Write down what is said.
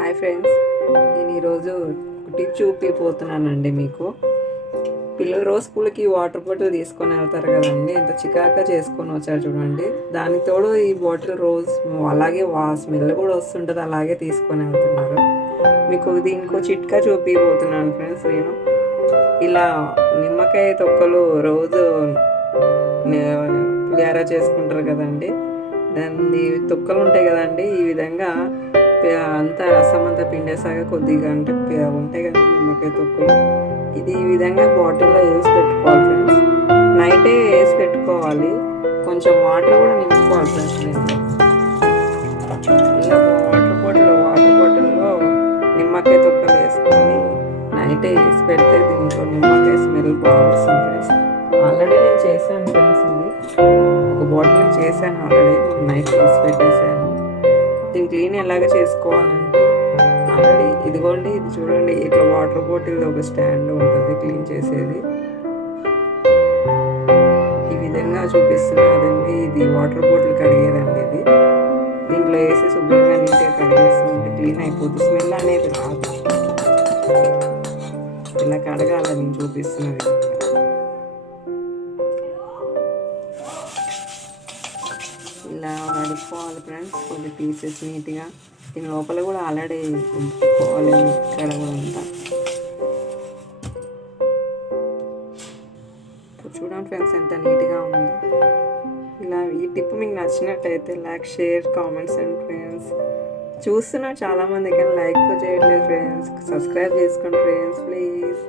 Hi friends, నేను ఈరోజు tip చూపిపోతున్నానండి మీకు. పిల్లలు రోజు స్కూల్కి వాటర్ బాటిల్ తీసుకొని వెళ్తారు కదండి, ఎంత చికాగా చేసుకొని వచ్చారు చూడండి. దానికి తోడు ఈ బాటిల్ రోజు అలాగే స్మెల్ కూడా వస్తుంటుంది, అలాగే తీసుకొని వెళ్తున్నారు. మీకు దీనికో చిట్కా చూపిపోతున్నాను ఫ్రెండ్స్. నేను ఇలా నిమ్మకాయ తొక్కలు రోజు పులిహార చేసుకుంటారు కదండి, దాన్ని తొక్కలు ఉంటాయి కదండి, ఈ విధంగా అంతా రసం అంతా పిండేసాక కొద్దిగా అంటే ఉంటాయి కదా నిమ్మకాయ తొక్కులు, ఇది ఈ విధంగా బాటిల్లో వేసి పెట్టుకోవాలి ఫ్రెండ్స్. నైటే వేసి పెట్టుకోవాలి, కొంచెం వాటర్ కూడా నింపుకోవాలి ఫ్రెండ్స్. ఇలా వాటర్ బాటిల్లో నిమ్మకాయ తొక్కలు వేసుకొని నైటే వేసి పెడితే దీంట్లో నిమ్మకాయ స్మెల్ బాగుంటుంది ఫ్రెండ్స్. ఆల్రెడీ నేను చేశాను ఫ్రెండ్స్, ఇది ఒక బాటిల్ చేశాను ఆల్రెడీ, నైట్ వేసి పెట్టేశాను. దీన్ని క్లీన్ ఎలాగ చేసుకోవాలంటే ఆల్రెడీ ఇదిగోండి, ఇది చూడండి, ఇట్లా వాటర్ బాటిల్ ఒక స్టాండ్ ఉంటుంది క్లీన్ చేసేది, ఈ విధంగా చూపిస్తున్నదండి. ఇది వాటర్ బాటిల్ కడిగేదండి, ఇది దీంట్లో వేసి శుభ్రంగా నీట్గా కడిగేస్తుంటే క్లీన్ అయిపోతుంది, స్మెల్ అనేది రాదు. ఇలా కడగాల నేను చూపిస్తున్నది. ఇలా కడుక్కోవాలి ఫ్రెండ్స్, కొన్ని పీసెస్ నీట్గా. దీని లోపల కూడా ఆల్రెడీ ఉంచుకోవాలి, ఇక్కడ కూడా ఉంటా. చూడండి ఫ్రెండ్స్ ఎంత నీట్గా ఉంది. ఇలా ఈ టిప్ మీకు నచ్చినట్టయితే like, share, comments and friends. చూస్తున్నా చాలామంది కానీ లైక్ చేయట్లేదు ఫ్రెండ్స్. సబ్స్క్రైబ్ చేసుకోండి ఫ్రెండ్స్ ప్లీజ్.